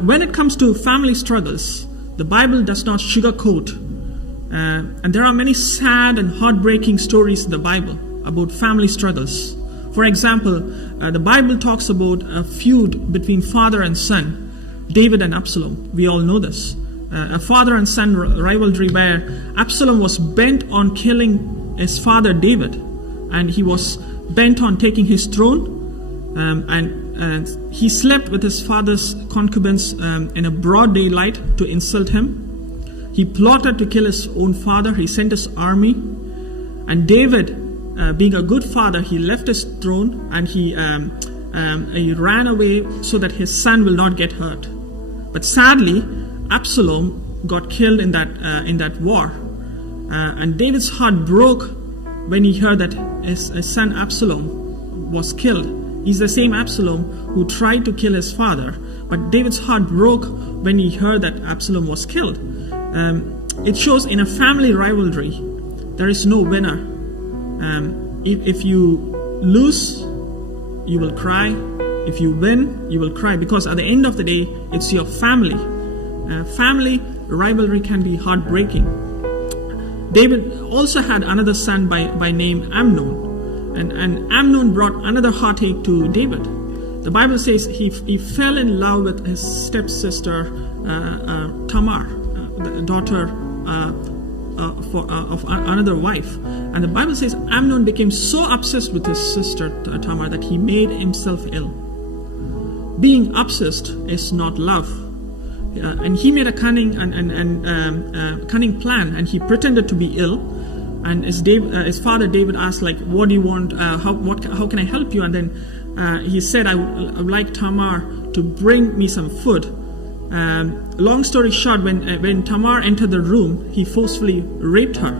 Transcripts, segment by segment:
When it comes to family struggles, the Bible does not sugarcoat. And there are many sad and heartbreaking stories in the Bible about family struggles. For example, the Bible talks about a feud between father and son, David and Absalom. We all know this. A father and son rivalry where Absalom was bent on killing his father David, and he was bent on taking his throne, and he slept with his father's concubines in a broad daylight to insult him. He plotted to kill his own father. He sent his army, and David, being a good father, he left his throne and he ran away so that his son will not get hurt. But sadly, Absalom got killed in that war, and David's heart broke when he heard that his son Absalom was killed. He's the same Absalom who tried to kill his father, but David's heart broke when he heard that Absalom was killed. It shows in a family rivalry, there is no winner. If you lose, you will cry. If you win, you will cry, because at the end of the day, it's your family. Family rivalry can be heartbreaking. David also had another son by name Amnon, and Amnon brought another heartache to David. The Bible says he fell in love with his stepsister Tamar, the daughter of another wife. And the Bible says Amnon became so obsessed with his sister Tamar that he made himself ill. Being obsessed is not love. And he made a cunning plan, and he pretended to be ill. And his father David asked, like, "What do you want? How can I help you?" And then he said, I would like Tamar to bring me some food. Long story short, when Tamar entered the room, he forcefully raped her.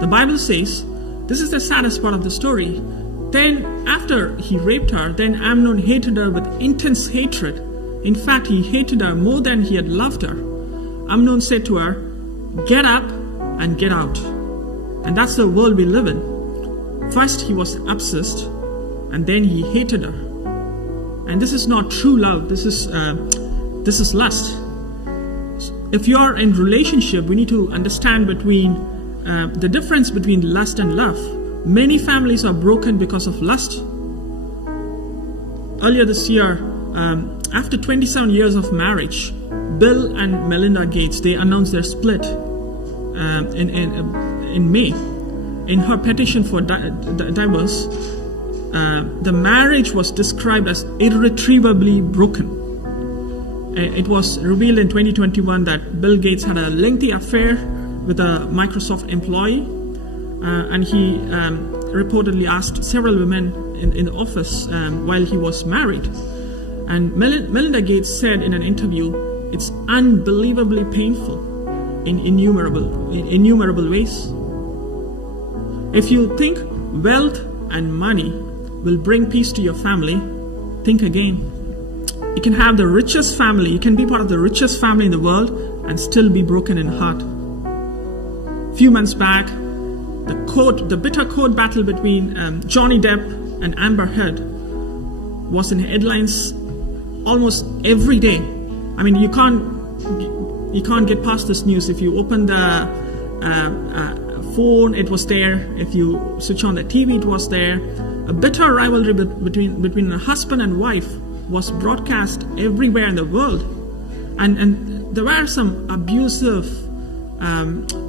The Bible says, this is the saddest part of the story, then after he raped her, then Amnon hated her with intense hatred. In fact, he hated her more than he had loved her. Amnon said to her, "Get up and get out." And that's the world we live in. First he was obsessed, and then he hated her. And this is not true love. This is lust. If you are in relationship, we need to understand the difference between lust and love. Many families are broken because of lust. Earlier this year, after 27 years of marriage, Bill and Melinda Gates, they announced their split in May. In her petition for divorce, the marriage was described as irretrievably broken. It was revealed in 2021 that Bill Gates had a lengthy affair with a Microsoft employee, and he reportedly asked several women in the office while he was married. And Melinda Gates said in an interview, "It's unbelievably painful in innumerable ways." If you think wealth and money will bring peace to your family, think again. You can have the richest family, you can be part of the richest family in the world and still be broken in heart. A few months back, the bitter court battle between Johnny Depp and Amber Heard was in headlines almost every day. I mean, you can't get past this news. If you open the phone, it was there. If you switch on the TV, it was there. A bitter rivalry between a husband and wife was broadcast everywhere in the world, and there were some abusive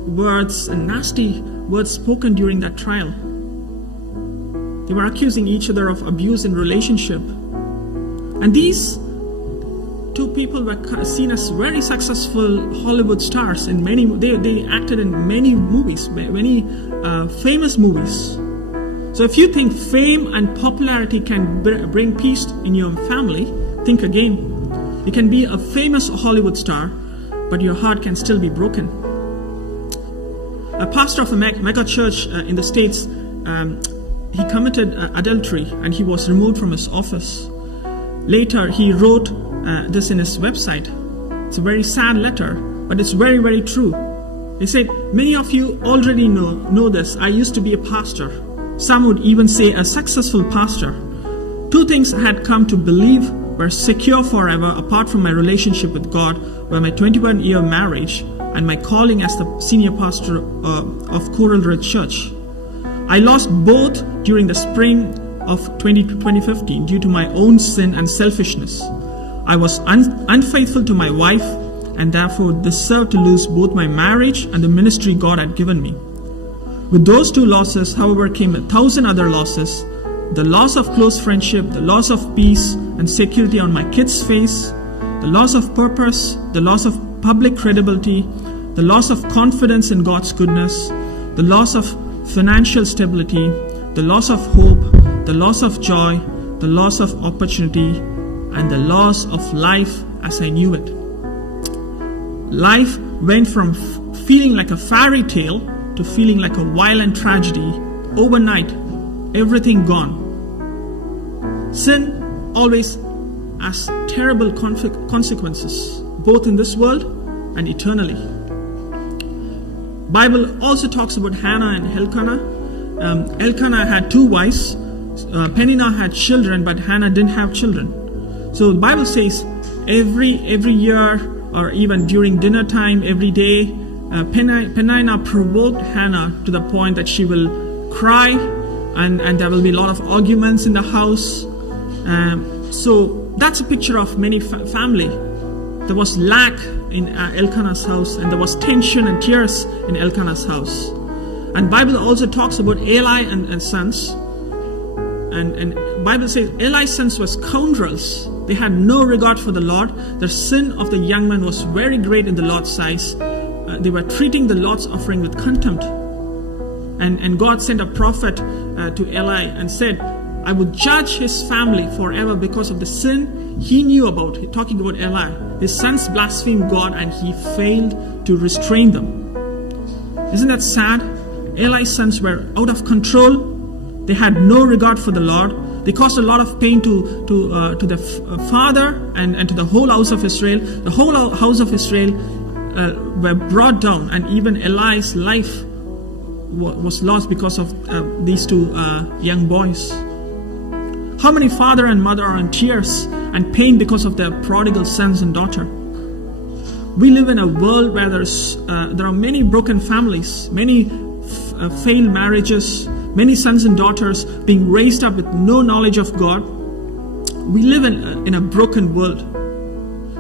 words and nasty words spoken during that trial. They were accusing each other of abuse in relationship, and these two people were seen as very successful Hollywood stars. They acted in many movies, many famous movies. So if you think fame and popularity can bring peace in your family, think again. You can be a famous Hollywood star, but your heart can still be broken. A pastor of a mega church in the States, he committed adultery and he was removed from his office. Later, he wrote this in his website. It's a very sad letter, but it's very, very true. He said, "Many of you already know this. I used to be a pastor. Some would even say a successful pastor. Two things I had come to believe were secure forever apart from my relationship with God, were my 21-year marriage and my calling as the senior pastor of Coral Ridge Church. I lost both during the spring of 2015 due to my own sin and selfishness. I was unfaithful to my wife and therefore deserved to lose both my marriage and the ministry God had given me. With those two losses, however, came 1,000 other losses: the loss of close friendship, the loss of peace and security on my kids' face, the loss of purpose, the loss of public credibility, the loss of confidence in God's goodness, the loss of financial stability, the loss of hope, the loss of joy, the loss of opportunity, and the loss of life as I knew it. Life went from feeling like a fairy tale to feeling like a violent tragedy. Overnight, everything gone. Sin always has terrible consequences, both in this world and eternally. Bible also talks about Hannah and Elkanah. Elkanah had two wives. Peninnah had children, but Hannah didn't have children. So the Bible says every year, or even during dinner time, every day, Peninnah provoked Hannah to the point that she will cry, and there will be a lot of arguments in the house. So that's a picture of many family. There was lack in Elkanah's house, and there was tension and tears in Elkanah's house. And Bible also talks about Eli and sons. And Bible says Eli's sons were scoundrels. They had no regard for the Lord. The sin of the young man was very great in the Lord's eyes. They were treating the Lord's offering with contempt. And God sent a prophet to Eli and said, I would judge his family forever because of the sin he knew about. Talking about Eli. His sons blasphemed God and he failed to restrain them. Isn't that sad? Eli's sons were out of control. They had no regard for the Lord. They caused a lot of pain to the father and to the whole house of Israel. The whole house of Israel were brought down, and even Eli's life was lost because of these two young boys. How many father and mother are in tears and pain because of their prodigal sons and daughter? We live in a world where there are many broken families, many failed marriages, many sons and daughters being raised up with no knowledge of God. We live in a broken world.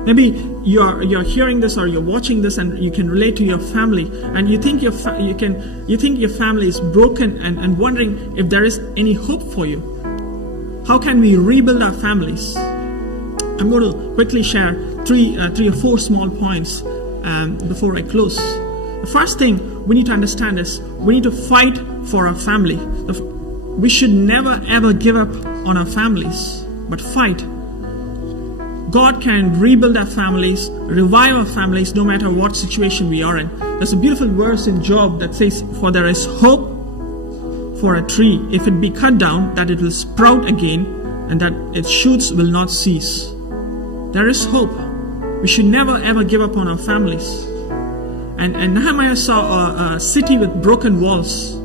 Maybe you're hearing this or you're watching this and you can relate to your family, and you think your family is broken and wondering if there is any hope for you. How can we rebuild our families? I'm going to quickly share three or four small points before I close. The first thing we need to understand is we need to fight for our family. We should never ever give up on our families, but fight. God can rebuild our families, revive our families, no matter what situation we are in. There's a beautiful verse in Job that says, for there is hope for a tree, if it be cut down, that it will sprout again, and that its shoots will not cease. There is hope. We should never ever give up on our families. And Nehemiah saw a city with broken walls.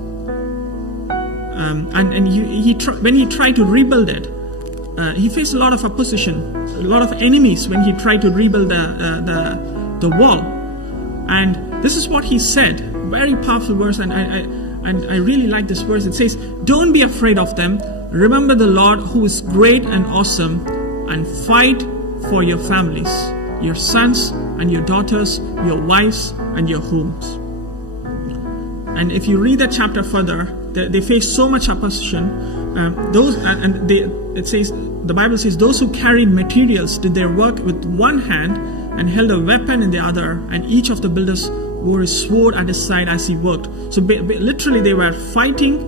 When he tried to rebuild it, he faced a lot of opposition, a lot of enemies when he tried to rebuild the wall. And this is what he said. Very powerful verse, and I really like this verse. It says, don't be afraid of them. Remember the Lord who is great and awesome, and fight for your families, your sons and your daughters, your wives and your homes. And if you read that chapter further, they face so much opposition. The Bible says those who carried materials did their work with one hand and held a weapon in the other, and each of the builders wore his sword at his side as he worked. So literally they were fighting,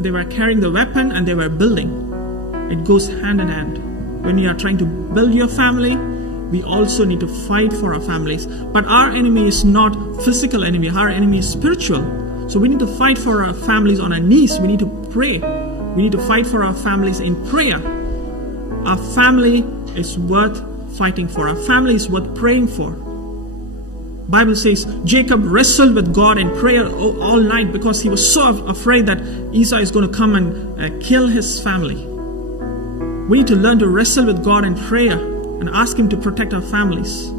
they were carrying the weapon and they were building. It goes hand in hand. When you are trying to build your family, we also need to fight for our families. But our enemy is not physical enemy. Our enemy is spiritual. So we need to fight for our families on our knees. We need to pray. We need to fight for our families in prayer. Our family is worth fighting for. Our family is worth praying for. Bible says Jacob wrestled with God in prayer all night because he was so afraid that Esau is going to come and kill his family. We need to learn to wrestle with God in prayer and ask Him to protect our families.